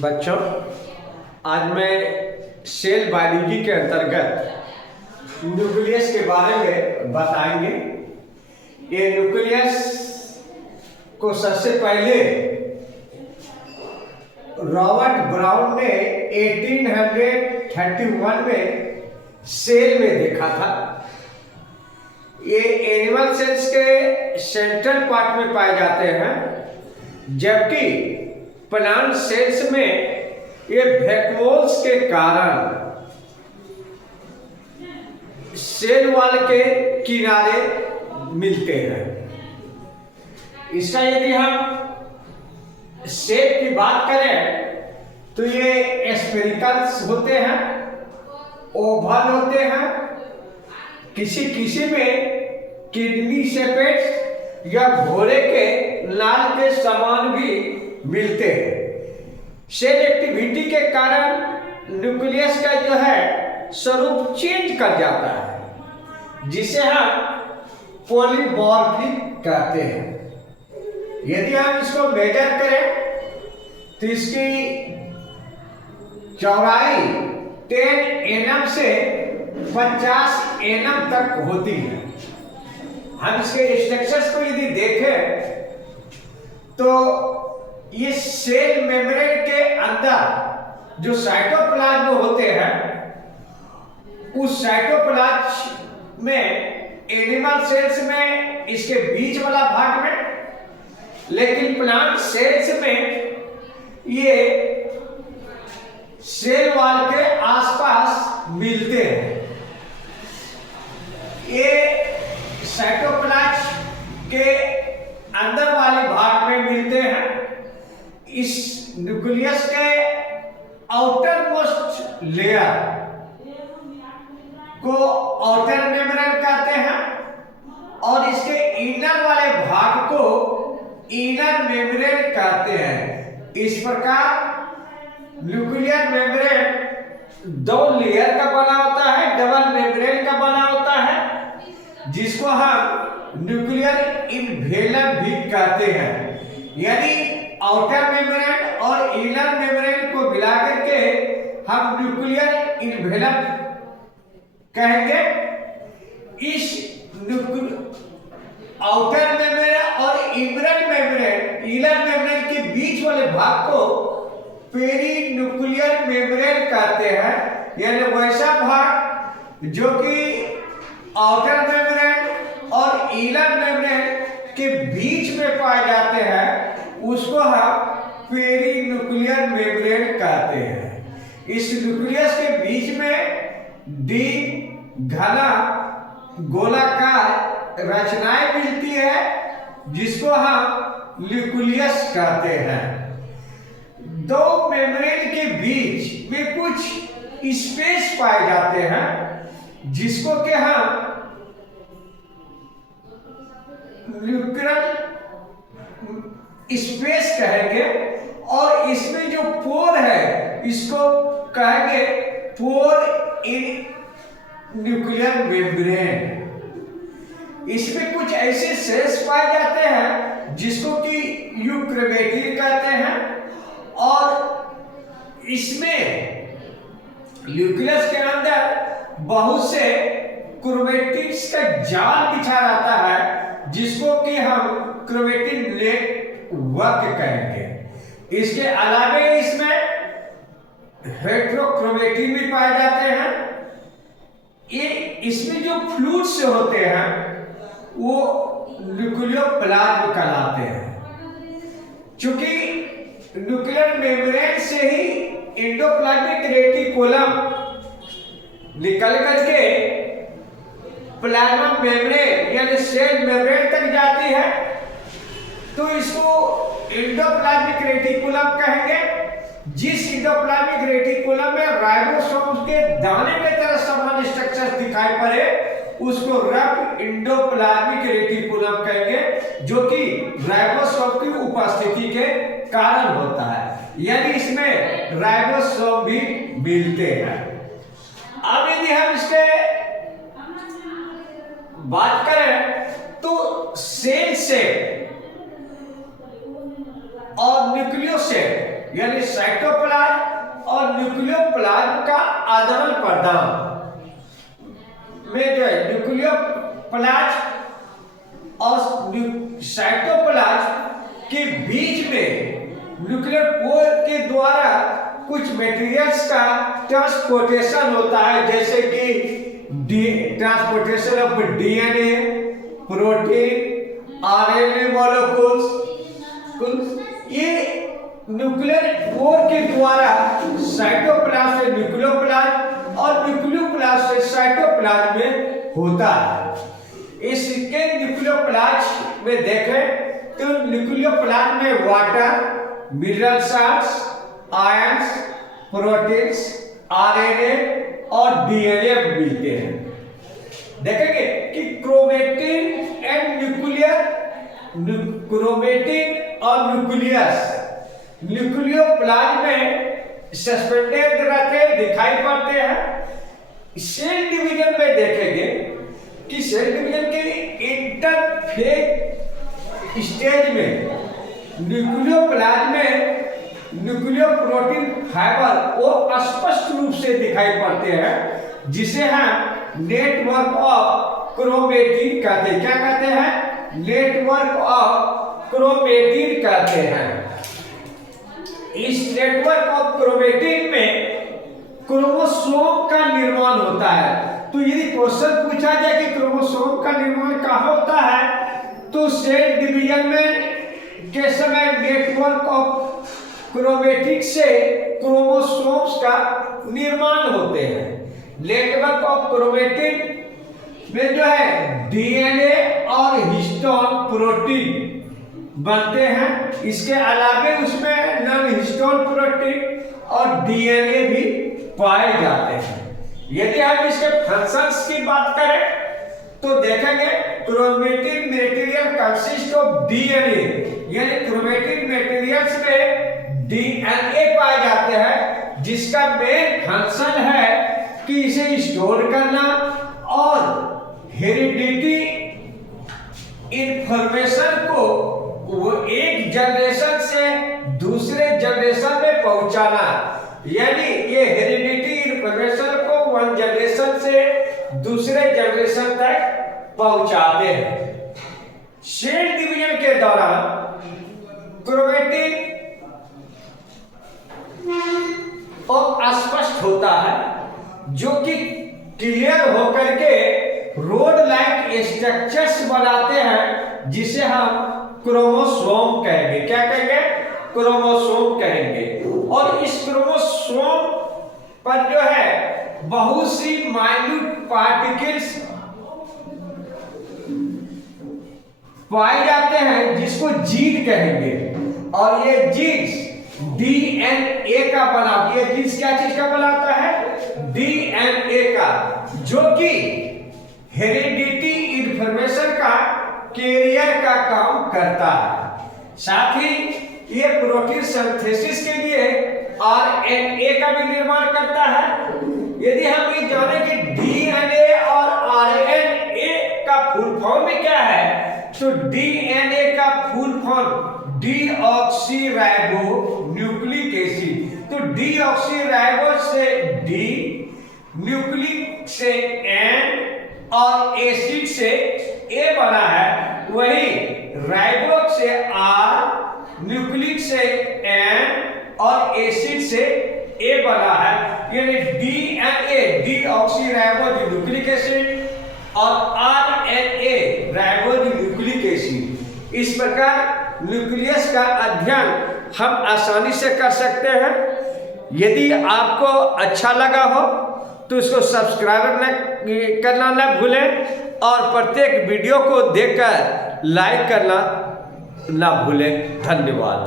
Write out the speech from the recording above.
बच्चों, आज मैं सेल बायोलॉजी के अंतर्गत न्यूक्लियस के बारे में बताएंगे। ये न्यूक्लियस को सबसे पहले रॉबर्ट ब्राउन ने 1831 में सेल में देखा था। ये एनिमल सेल्स के सेंट्रल पार्ट में पाए जाते हैं, जबकि प्लांट सेल्स में ये वैक्यूल्स के कारण सेल वॉल के किनारे मिलते हैं। इसका यदि हम शेप की बात करें तो ये स्फेरिकल्स होते हैं, ओवल होते हैं, किसी किसी में किडनी शेपेट्स या घोड़े के नाल के समान भी मिलते हैं। सेल एक्टिविटी के कारण न्यूक्लियस का जो है स्वरूप चेंज कर जाता है, जिसे हम पॉलीमॉर्फिक कहते हैं। यदि हम इसको मेजर करें तो इसकी चौड़ाई 10 mm से 50 mm तक होती है। हम इसके स्ट्रक्चर्स को यदि देखें तो ये सेल मेम्ब्रेन के अंदर जो साइटोप्लाज्म होते हैं, उस साइटोप्लाज्म में एनिमल सेल्स में इसके बीच वाला भाग में, लेकिन प्लांट सेल्स में ये सेल वॉल के आसपास मिलते हैं। ये साइटोप्लाज्म के अंदर वाले भाग में मिलते हैं। इस न्यूक्लियस के आउटर मोस्ट लेयर को आउटर मेम्ब्रेन कहते हैं और इसके इनर वाले भाग को इनर मेम्ब्रेन कहते हैं। इस प्रकार न्यूक्लियर मेम्ब्रेन 2 लेयर का बना होता है, डबल मेम्ब्रेन का बना होता है, जिसको हम न्यूक्लियर इन्वेलप भी कहते हैं। यदि आउटर मेम्ब्रेन और इनर मेम्ब्रेन को मिलाकर के हम न्यूक्लियर इन्वेलप कहेंगे। इस आउटर मेम्ब्रेन और इनर मेम्ब्रेन के बीच वाले भाग को पेरीन्यूक्लियर मेम्ब्रेन कहते हैं। यानी वैसा भाग जो कि आउटर मेम्ब्रेन और इनर मेम्ब्रेन के बीच में पाए जाते हैं, उसको हम पेरीन्यूक्लियर मेम्ब्रेन कहते हैं। इस न्यूक्लियस के बीच में डीप घना गोलाकार रचनाएं मिलती है, जिसको हम न्यूक्लियस कहते हैं। 2 मेम्ब्रेन के बीच में कुछ स्पेस पाए जाते हैं, जिसको कि हम न्यूक्लियर स्पेस कहेंगे, और इसमें जो पोर है इसको कहेंगे पोर इन न्यूक्लियर मेम्ब्रेन। इसमें कुछ ऐसे सेल्स पाए जाते हैं जिसको कि यूक्रेमेटिन कहते हैं, और इसमें न्यूक्लियस के अंदर बहुत से क्रोमेटिड्स का जाल बिछा रहता है, जिसको कि हम क्रोमेटिन नेटवर्क कहेंगे। इसके अलावा इसमें हेट्रोक्रोमेटिन भी पाए जाते हैं। ये इसमें जो फ्लूइड्स होते हैं वो न्यूक्लियोप्लाज्म कहलाते हैं। चूंकि न्यूक्लियर मेम्ब्रेन से ही एंडोप्लाज्मिक रेटिकुलम निकल करके प्लाज्मा मेम्ब्रेन यानी सेल मेम्ब्रेन तक जाती है, तो इसको एंडोप्लाज्मिक रेटिकुलम कहेंगे। जिस एंडोप्लाज्मिक रेटिकुलम में राइबोसोम के दाने की तरह समान स्ट्रक्चर दिखाई पड़े, उसको रफ एंडोप्लाज्मिक रेटिकुलम कहेंगे, जो कि राइबोसोम की उपस्थिति के कारण होता है। यानी इसमें राइबोसोम भी मिलते हैं। अब यदि हम इसके बात करें तो सेल से न्यूक्लियोसेल यानी साइटोप्लाज्म और न्यूक्लियोप्लाज्म का आदान प्रदान में जो है न्यूक्लियोप्लाज्म और साइटोप्लाज्म के बीच में न्यूक्लियर पोर के द्वारा कुछ मटेरियल्स का ट्रांसपोर्टेशन होता है, जैसे कि transportation of DNA, protein, RNA molecules. ये न्यूक्लियर पोर के द्वारा साइटोप्लाज्म से न्यूक्लियोप्लाज्म और न्यूक्लियोप्लाज्म से साइटोप्लाज्म में होता है। इसके न्यूक्लियोप्लाज्म में देखें तो न्यूक्लियोप्लाज्म में water, mineral salts, ions, proteins, RNA और डीएनए मिलते हैं। देखेंगे कि क्रोमेटिन एंड क्रोमेटिन और न्यूक्लियस न्यूक्लियोप्लाज्म में सस्पेंडेड रहते दिखाई पड़ते हैं। सेल डिवीजन में देखेंगे कि सेल डिवीजन के इंटरफेज स्टेज में न्यूक्लियोप्लाज्म में न्यूक्लियोप्रोटीन फाइबर वो स्पष्ट रूप से दिखाई पड़ते हैं, जिसे हम नेटवर्क ऑफ क्रोमेटिन कहते हैं। क्या कहते हैं? नेटवर्क ऑफ क्रोमेटिन कहते हैं। इस नेटवर्क ऑफ क्रोमेटिन में क्रोमोसोम का निर्माण होता है। तो यदि क्वेश्चन पूछा जाए कि क्रोमोसोम का निर्माण कहाँ होता है, तो सेल डिवीजन में के समय नेटवर्क ऑफ क्रोमेटिन से क्रोमोसोम्स का निर्माण होते हैं। नेटवर्क ऑफ क्रोमेटिन में जो है डीएनए और हिस्टोन प्रोटीन बनते हैं। इसके अलावे उसमें नॉन हिस्टोन प्रोटीन और डीएनए भी पाए जाते हैं। यदि हम इसके फंक्शंस की बात करें तो देखेंगे chromatin material consist of DNA, यानी क्रोमेटिन मटेरियल्स में डीएनए पाए जाते हैं, जिसका मेन फंक्शन है कि इसे स्टोर करना और हेरिडिटी इंफॉर्मेशन को वो एक जनरेशन से दूसरे जनरेशन में पहुंचाना, यानी ये हेरिडिटी इंफॉर्मेशन को वन जनरेशन से दूसरे जनरेशन तक पहुंचाते हैं। सेल डिवीजन के दौरान क्रोमेटिन अस्पष्ट होता है, जो कि क्लियर होकर के रोड लाइक स्ट्रक्चर्स बनाते हैं, जिसे हम क्रोमोसोम कहेंगे। क्या कहेंगे? क्रोमोसोम कहेंगे। और इस क्रोमोसोम पर जो है बहुत सी माइन्यूट पार्टिकल्स पाए जाते हैं, जिसको जीन कहेंगे। और ये जीन्स डीएनए का बनाता है। ये जीन्स क्या चीज का बनाता है? डीएनए का, जो कि हेरिडिटी इंफॉर्मेशन का कैरियर का काम करता है। साथ ही ये प्रोटीन सिंथेसिस के लिए आरएनए का भी निर्माण करता है। यदि हम ये जाने कि डीएनए और आरएनए का फुल फॉर्म में क्या है, तो डीएनए का full form deoxyribo nucleic acid. तो डीऑक्सीराइबो से डी, न्यूक्लिक से एन और एसिड से ए बना है। वही राइबो से आर, न्यूक्लिक से एन और एसिड से ए बना है। यानी डीएनए डीऑक्सीराइबो न्यूक्लिक एसिड और आरएनए राइबो न्यूक्लिक एसिड। इस प्रकार न्यूक्लियस का अध्ययन हम आसानी से कर सकते हैं। यदि आपको अच्छा लगा हो तो इसको सब्सक्राइब करना न भूलें और प्रत्येक वीडियो को देखकर लाइक करना न भूलें। धन्यवाद।